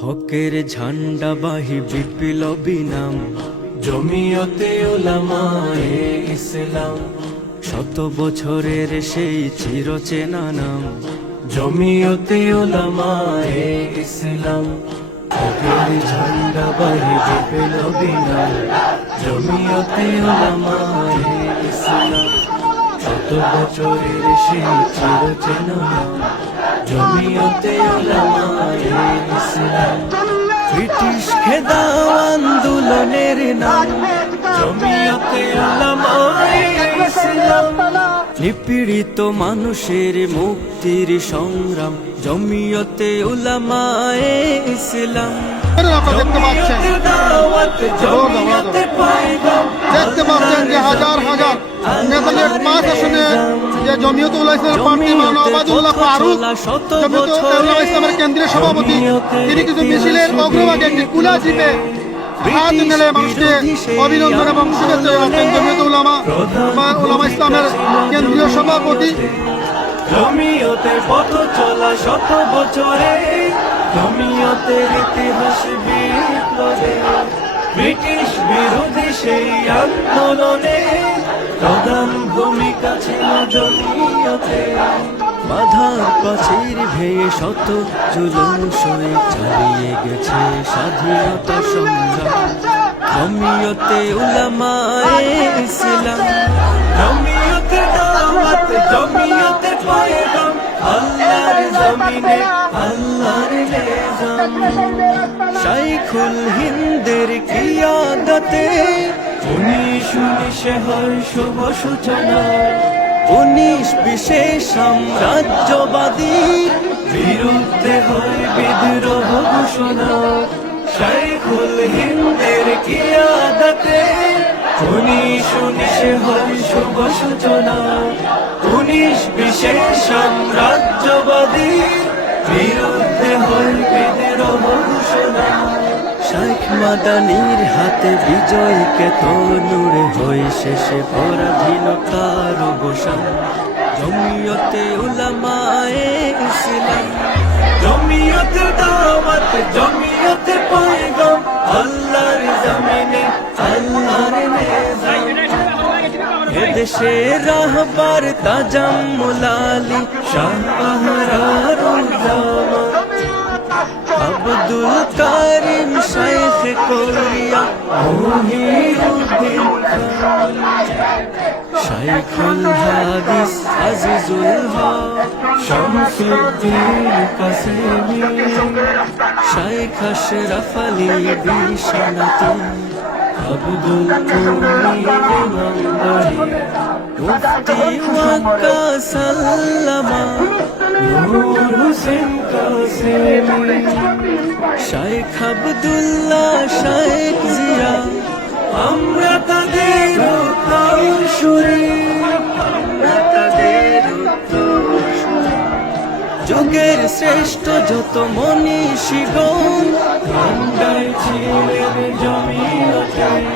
হকের ঝান্ডা বাহি বিপ্লবী নাম জমিয়তে ওলামায়ে ইসলাম। শত বছরের সেই চিরচেনা নাম জমিয়তে ওলামায়ে ইসলাম। হকের ঝান্ডা বাহি বিপ্লবী নাম জমিয়তে ওলামায়ে ইসলাম। শত বছরের সেই চিরচেনা নাম জমিয়তে ব্রিটিশ খেদাও আন্দোলনের নাম জমিয়তে নিপীড়িত মানুষের মুক্তির সংগ্রাম, জমিয়তে উলামায়ে ইসলাম। দেখতে পাচ্ছেন যে হাজার হাজার নেতাদের পাঁচ আসনে যে জমিয়ত উল্লাহ ইসলামের প্রার্থী মাওলানা আবাদুল্লাহ ফারুক জমিয়ত উল্লাহ ইসলামের কেন্দ্রীয় সভাপতি তিনি কিছু মিছিলের অগ্রভাগে একটি কুলা জিপে হাত মেলে মানুষকে অভিনন্দন এবং শুভেচ্ছা জানাচ্ছেন জমিয়ত উলামা উলামা ইসলামের কেন্দ্রীয় সভাপতি। জমিয়তে পথ চলা শত বছরে জমিয়তের ইতিহাস বিপ্লবে ব্রিটিশ বিরোধী সেই আন্দোলনে জমিয়তে বাধার পাচির ভেঙে শত জুলুম সয়ে চালিয়ে গেছে স্বাধীনতা সংগ্রাম। জমিয়তে উলামায়ে ইসলাম জমিয়তে দাওয়াত জমিয়তে পয়গাম। আল্লাহর জমিনে আল্লাহর নিজাম। শাইখুল হিন্দের কিয়াদতে উনিশ উনিশে হয় শুভ সূচনা। উনিশ বিশেষ সাম্রাজ্যবাদী। বিরুদ্ধে হয় বিদ্রোহ ঘোষণা। শাইখুল হিন্দের কিয়াদতে উনিশ উনিশে হয় শুভ সূচনা। উনিশ বিশেষ সাম্রাজ্যবাদী। বিরুদ্ধে হয় বিদ্রোহ মাদানির হাতে বিজয়কে তনুরে হয়ে শেষে পরাধীনতার অবসান। জমিয়তে উলামায়ে ইসলাম, জমিয়তে দাওয়াত, জমিয়তে পয়গাম, আল্লাহর জমিনে, আল্লাহর এদেশে রাহবার তাজাম্মুলালি শাহরারুজ্জামান আব্দুল কারিম শাইখ কোরিয়া মুহিউদ্দিন শাইখুল হাদিস আজিজুল হক শামসুদ্দিন কাসেমি শাইখ আশরাফ আলী বিশানাতি। আব্দুল ইমামবাড়ি মুফতি ওয়াক্কা সাল্লামা জিয়া আমরা তাদের সুরে যুগের শ্রেষ্ঠ যত মনীষীগণ ঠান্ডায় ছিলেন ইমানের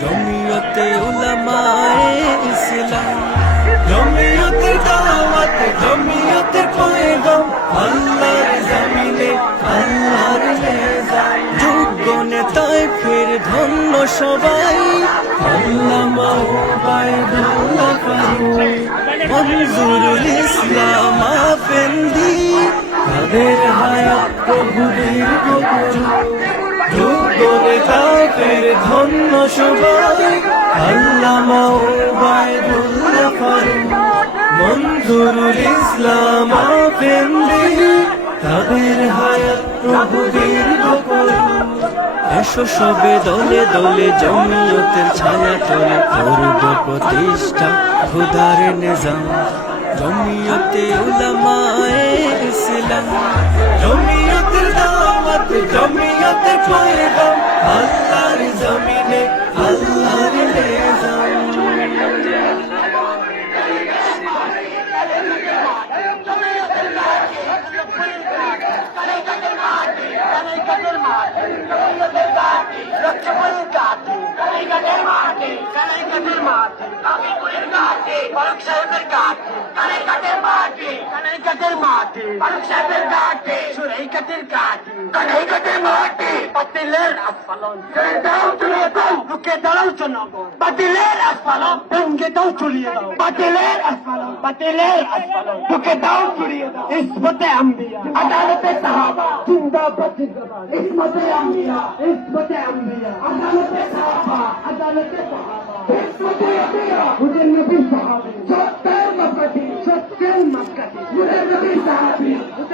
জমিয়তে উলামায়ে ইসলাম, জমিয়তে দাওয়াত জমিয়তে পয়গাম, আল্লাহর জমিনে, আল্লাহর নেতায় ফের ধন্য সবাই। ফারুক মঞ্জুরুল ইসলাম আফেন্দি। তাদের হায়াত প্রভু দীর্ঘ নেতা ধন্য সবাই আল্লামা ওবায়দুল্লাহ ফারুক মঞ্জুরুল ইসলাম আফেন্দি তাদের হায়াত প্রভু দীর্ঘ এসো সবে দলে দলে জমিয়তের ছায়া তলে করব প্রতিষ্ঠা খুদার নিজাম। জমিয়তে উলামায়ে ইসলাম। জমিয়তের দাওয়াত ফারুক সাহেবের আল্লাহর জমিনে আল্লাহর పరీక్ష పెద్ద কাঠের মাটি ফারুক সাহেবের ঘাটে সুরাই কাঠের ঘাটি কানাই মাটি। বাতিলের আস্ফালন। দাও চলিয়ে দাও রুখে দাঁড়াও জনগণ বাতিলের আস্ফালন। ভেঙ্গে দাও চলিয়ে দাও। বাতিলের আস্ফালন। বাতিলের আস্ফালন। রুখে দাও চলিয়ে দাও। ইসমতে আম্বিয়া। আদালতে সাহাবা। জিন্দাবাদ জিন্দাবাদ। ইসমতে আম্বিয়া। ইসমতে আম্বিয়া। আদালতে সাহাবা। আদালতে সাহাবা। ইসমতে আম্বিয়া। হুজুর নবী সাহাবী। সত্যের মাকাতি সত্যের মাকাতি হুজুর নবী সাহাবী।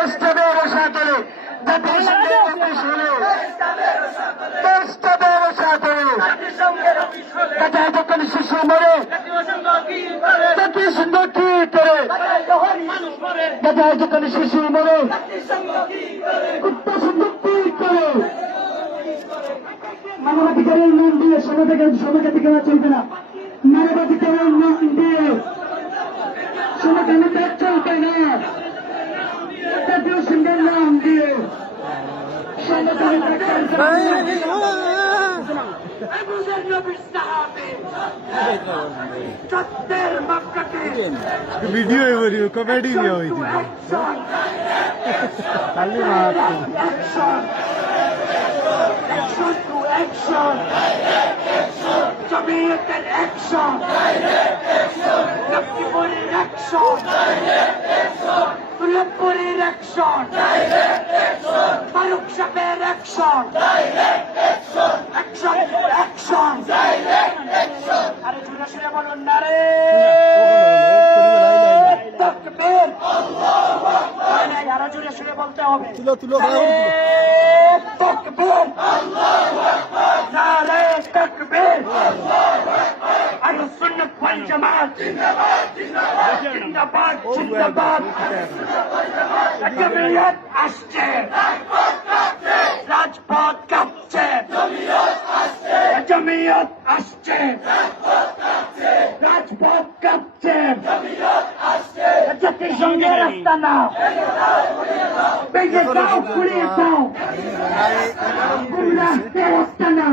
রসা করে অফিস হলে রসা করে যখন শিশু মরে কি করে যখন শিশু মরে কুত্তা কি করে মানবাধিকারের নাম দিয়ে সমাজের সমাজাধিকার চলবে না মানবাধিকারের ভিডিও করিও কমেডি নিয়ে হইছে খালি মার Action! Action to Faruk Shaber action! Action to action! আরে জোরে সুরে বলুন না রে আরও জোরে সুরে বলতে হবে তুলো তুলো তকবীর নারে তকবীর ওয়াল জামাত জিন্দাবাদ জিন্দাবাদ জমিয়ত আসছে রাজপথ কাঁপছে জমিয়ত আসছে রাজপথ কাঁপছে জাতিসংঘের রাস্তা না ভেঙে দাও পুড়িয়ে দাও রাস্তা না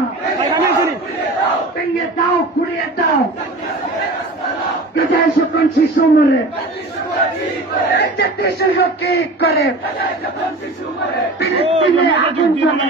ভেঙে দাও পুড়িয়ে দাও সকল শিশু মরে জাতিসংঘ কি করে? আগুন জ্বলে।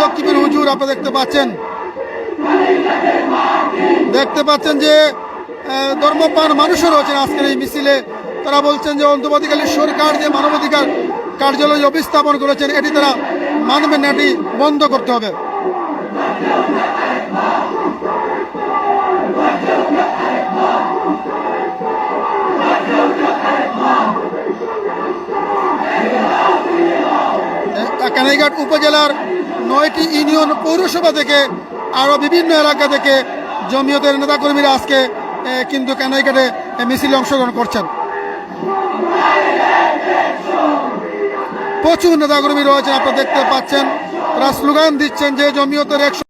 লক্ষ্মীপুর হুজুর আপনারা দেখতে পাচ্ছেন। দেখতে পাচ্ছেন যে ধর্মপ্রাণ মানুষও রয়েছেন আজকের এই মিছিলে। তারা বলছেন যে, অন্তর্বর্তীকালী সরকার যে মানবাধিকার কার্যালয় অবিস্থাপন করেছেন, এটি তারা মানবেন না, এটি বন্ধ করতে হবে। কানাইঘাট উপজেলার নয়টি ইউনিয়ন পৌরসভা থেকে আরও বিভিন্ন এলাকা থেকে জমিয়তের নেতাকর্মীরা আজকে কিন্তু কানাইঘাটে মিছিলে অংশগ্রহণ করছেন। প্রচুর নেতাকর্মী রয়েছেন, আপনারা দেখতে পাচ্ছেন। তারা স্লোগান দিচ্ছেন যে জমিয়তের একশো